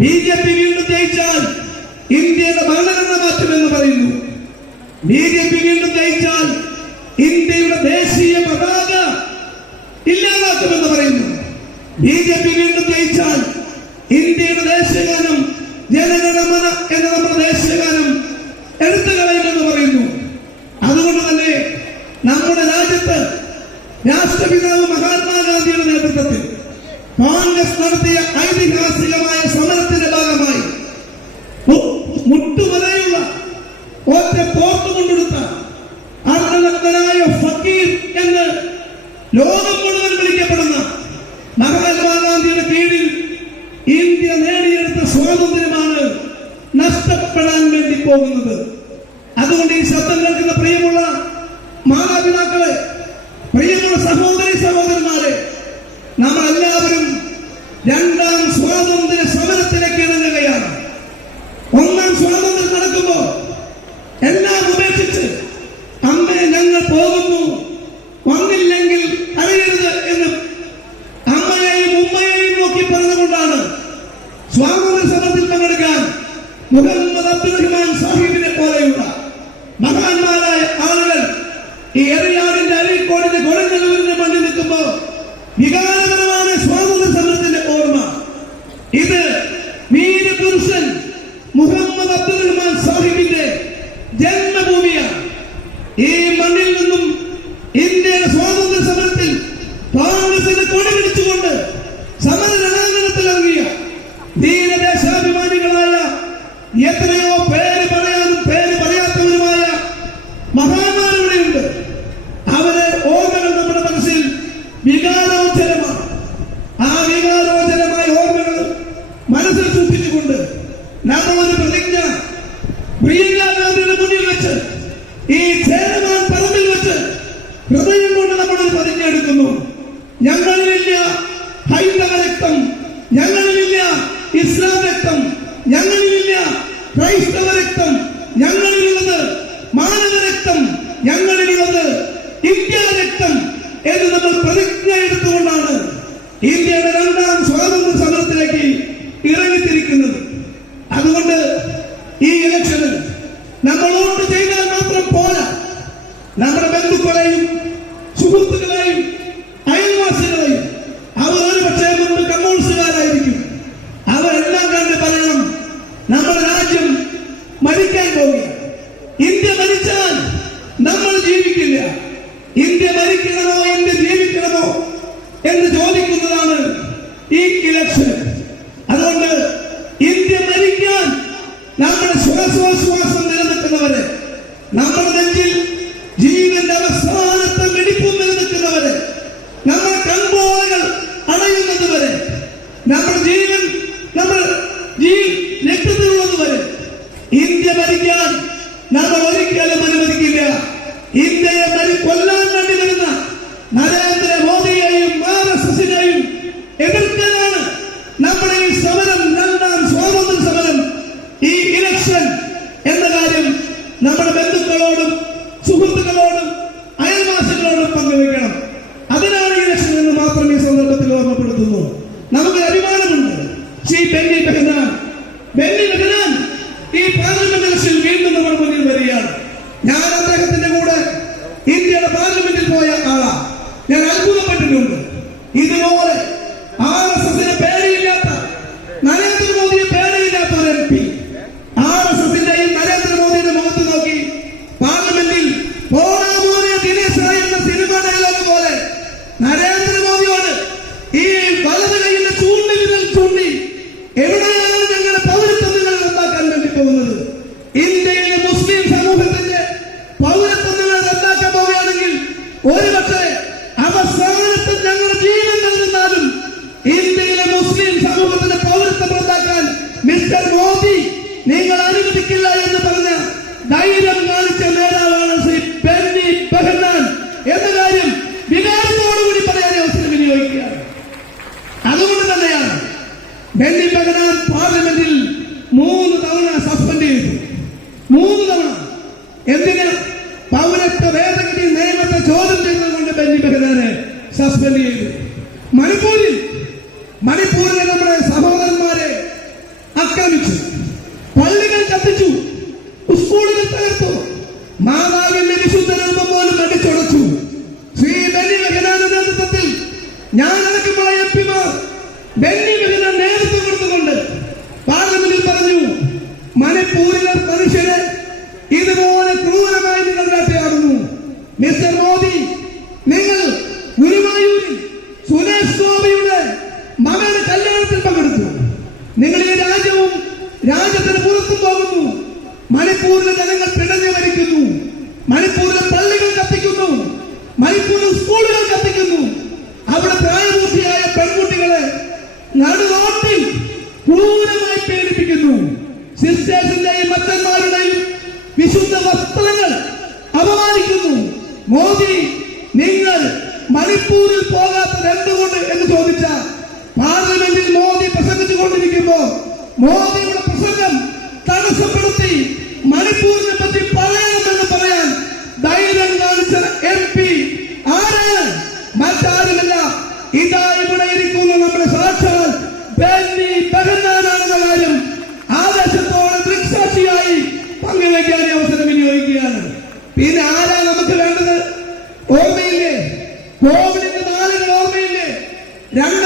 B J P വീണ്ടും ജയിച്ചാൽ ഇന്ത്യയുടെ ഭരണഘടന മാറ്റുമെന്ന് പറയുന്നു. ബി ജെ പി വീണ്ടും ജയിച്ചാൽ ഇന്ത്യയുടെ ദേശീയ പതാക ഇല്ലാതാക്കുമെന്ന് പറയുന്നു. ബി ജെ പി വീണ്ടും ജയിച്ചാൽ ഇന്ത്യയുടെ ദേശീയഗാനം ജനഗണമന എന്ന നമ്മുടെ ദേശീയഗാനം എടുത്തു കളയുമെന്ന് പറയുന്നു. അതുകൊണ്ട് തന്നെ നമ്മുടെ രാജ്യത്ത് രാഷ്ട്രപിതാവ് മഹാത്മാഗാന്ധിയുടെ നേതൃത്വത്തിൽ കോൺഗ്രസ് നടത്തിയ ഐതിഹാസികമായ സമരത്തിന്റെ അർദ്ധനഗ്നനായ ഫക്കീർ എന്ന് ലോകം മുഴുവൻ വിളിക്കപ്പെടുന്ന മഹാത്മാഗാന്ധിയുടെ കീഴിൽ ഇന്ത്യ നേടിയെടുത്ത സ്വാതന്ത്ര്യമാണ് നഷ്ടപ്പെടാൻ വേണ്ടി പോകുന്നത്. അതുകൊണ്ട് ഈ ശബ്ദം കേൾക്കുന്ന പ്രിയമുള്ള മാതാപിതാക്കളെ പ്രിയമുള്ള സഹോദരി സഹോദരന്മാരെ നാം എല്ലാവരും രണ്ടാം സ്വാതന്ത്ര്യ സമരത്തിലേക്ക് ഇറങ്ങുകയാണ്. ഒന്നാം സ്വാതന്ത്ര്യം നടക്കുമ്പോൾ എല്ലാം സ്വാതന്ത്ര്യ സമരത്തിൽ പങ്കെടുക്കാൻ മുഹമ്മദ് അബ്ദുൽ റഹ്മാൻ സാഹിബിനെ പോലെയുള്ള മഹാന്മാരായ ആളുകൾ ഈ എറിയാടിന്റെ അരീക്കോടിന്റെ കൊടുങ്ങലൂരിന്റെ മണ്ണിൽ നിൽക്കുമ്പോൾ വികാരപരമായ സ്വാതന്ത്ര്യ സമരത്തിന്റെ ഓർമ്മ. ഇത് വീരപുരുഷൻ മുഹമ്മദ് അബ്ദുൽ റഹ്മാൻ സാഹിബിന്റെ ജന്മഭൂമിയാണ്. ഈ മണ്ണിൽ നിന്നും ഇന്ത്യയുടെ സ്വാതന്ത്ര്യ സമരത്തിൽ കോൺഗ്രസിന് കൊടി പിടിച്ചുകൊണ്ട് ഒരു പ്രതിജ്ഞ മുന്നിൽ ഈ പ്രതിജ്ഞ എടുക്കുന്നു. ഞങ്ങളിലില്ല ഹൈന്ദവ ഞങ്ങളിലില്ല ഇസ്ലാം രക്തം ഞങ്ങളിലില്ല ക്രൈസ്തവ രക്തം ഞങ്ങളിലുള്ളത് മാനവ രക്തം ഞങ്ങളിലുള്ളത് ഇന്ത്യ രക്തം എന്ന് നമ്മൾ പ്രതിജ്ഞ എടുത്തുകൊണ്ടാണ് ഇന്ത്യയുടെ രണ്ടാം സ്വാതന്ത്ര്യ സമരത്തിലേക്ക് ഇറങ്ങിത്തിരിക്കുന്നത് അതുകൊണ്ട് ഈ ഇലക്ഷനിൽ നമ്മൾ വോട്ട് ചെയ്താൽ മാത്രം പോരാ നമ്മുടെ ബന്ധുക്കളെയും സുഹൃത്തുക്കളെയും അയൽവാസികളെയും അവർ ഒരു പക്ഷേ മുമ്പ് കമ്മ്യൂണിസ്റ്റുകാരായിരിക്കും അവരെല്ലാം കണ്ട് പറയണം നമ്മുടെ രാജ്യം മരിക്കാൻ പോവുകയാണ് ഇന്ത്യ മരിച്ചാൽ നമ്മൾ ജീവിക്കില്ല ഇന്ത്യ മരിക്കണമോ ഇന്ത്യ ജീവിക്കണമോ എന്ന് ചോദിക്കുന്നതാണ് ഈ ഇലക്ഷൻ അതുകൊണ്ട് ഇന്ത്യ ഭരിക്കാൻ നമ്മുടെ ശ്വാസോശ്വാസം നിലനിൽക്കുന്നവരെ നമ്മുടെ നെഞ്ചിൽ ജീവന്റെ അവസാനത്തെ വെടിപ്പും നിലനിൽക്കുന്നവരെ നമ്മുടെ കൺപോളകൾ അണയുന്നത് വരെ നമ്മുടെ ജീവൻ നമ്മൾ രക്തത്തിലുള്ളത് വരെ ഇന്ത്യ ഭരിക്കാൻ നമ്മൾ ഒരിക്കലും അനുവദിക്കില്ല. ഇന്ത്യയെ മരി കൊല്ലാൻ വേണ്ടി വരുന്ന നരേന്ദ്രമോദിയെയും ആർ എസ് എസിനെയും എതിർക്കാനാണ് നമ്മുടെ ഈ സമരം രണ്ടാം സ്വാതന്ത്ര്യ സമരം ഈ ഇലക്ഷൻ എന്ന കാര്യം നമ്മുടെ ബന്ധുക്കളോടും സുഹൃത്തുക്കളോടും അയൽവാസികളോടും പങ്കുവെക്കണം അതിനാണ് ഇലക്ഷൻ എന്ന് മാത്രം ഈ സന്ദർഭത്തിൽ ഓർമ്മപ്പെടുത്തുന്നു. നമുക്ക് അഭിമാനമുണ്ട്. ശ്രീ ബെന്നി ബെഹനാൻ ബെന്നി ബെഹനാൻ ഈ പാർലമെന്റ് ഇലക്ഷനിൽ വീണ്ടും നമ്മുടെ മുന്നിൽ വരികയാണ്. ഞാൻ അദ്ദേഹത്തിന്റെ കൂടെ ഇന്ത്യയുടെ പാർലമെന്റിൽ പോയ ആളാ. ഞാൻ അത്ഭുതപ്പെട്ടിട്ടുണ്ട്. ഇതുപോലെ നിങ്ങൾ അനുവദിക്കില്ല എന്ന് പറഞ്ഞ ധൈര്യം കാണിച്ച നേതാവാണ് ശ്രീ ബെന്നി ബെഹനാൻ എന്ന കാര്യം വികാരത്തോടുകൂടി പറയാൻ അവസരം വിനിയോഗിക്കുകയാണ്. അതുകൊണ്ട് തന്നെയാണ് ബെന്നി ബെഹനാൻ പാർലമെന്റിൽ മൂന്ന് തവണ സസ്പെൻഡ് ചെയ്തു. മൂന്ന് തവണ. എന്തിന്? പൗരത്വ ഭേദഗതി നിയമത്തെ ചോദ്യം ചെയ്തുകൊണ്ട് ബെന്നി ബെഹനാനെ സസ്പെൻഡ് ചെയ്തു. മണിപ്പൂരിൽ മണിപ്പൂരിലെ നമ്മുടെ സഹോദരന്മാരെ ആക്രമിച്ചു പള്ളികൾ കത്തിച്ചു സ്കൂളുകൾ തകർത്തു മാതാവിന്റെ വിശുദ്ധ രൂപം പോലും അടിച്ചുടച്ചു ശ്രീ ബെന്നി ബെഹനാന്റെ നേതൃത്വത്തിൽ ഞാൻ അടക്കമുള്ള എം പിമാർ ബെന്നി ബെഹനാൻ നേതൃത്വം കൊടുത്തുകൊണ്ട് പാർലമെന്റിൽ പറഞ്ഞു മണിപ്പൂരിലെ മനുഷ്യരെ ഇതുപോലെ ക്രൂരമായി നിങ്ങൾ വേട്ടയാടുന്നു മിസ്റ്റർ മോദി നിങ്ങൾ ഗുരുവായൂരിൽ സുരേഷ് ഗോപിയുടെ മകന്റെ കല്യാണത്തിൽ പങ്കെടുത്തു. നിങ്ങൾ ഈ രാജ്യവും രാജ്യത്തിന് പുറത്തും പോകുന്നു. മണിപ്പൂരിലെ ജനങ്ങൾ പിണഞ്ഞു മരിക്കുന്നു. മണിപ്പൂരിലെ പള്ളികൾ കത്തിക്കുന്നു. മണിപ്പൂരിൽ സ്കൂളുകൾ കത്തിക്കുന്നു. പ്രായപൂർത്തിയായ പെൺകുട്ടികളെ നടുറോട്ടിൽ ക്രൂരമായി പീഡിപ്പിക്കുന്നു സിസ്റ്റേഴ്സിന്റെയും മറ്റന്മാരുടെയും വിശുദ്ധ വസ്ത്രങ്ങൾ അപമാനിക്കുന്നു. മോദി നിങ്ങൾ മണിപ്പൂരിൽ പോകാത്തത് എന്തുകൊണ്ട് എന്ന് ചോദിച്ച പാർലമെന്റിൽ മോദി പ്രസംഗിച്ചു കൊണ്ടിരിക്കുമ്പോ മോദിയുടെ ഇതാ ഇവിടെ ഇരിക്കുന്ന നമ്മുടെ സാക്ഷാൽ ബെന്നി ബെഹന്നാനാണെന്ന കാര്യം ആവേശത്തോടെ ദൃക്സാക്ഷിയായി പങ്കുവയ്ക്കാൻ അവസരം വിനിയോഗിക്കുകയാണ്. പിന്നെ ആരാ നമുക്ക് വേണ്ടത്? ഓർമ്മയില്ലേ? കോവിഡിന്റെ നാളുകൾ ഓർമ്മയില്ലേ? രണ്ടു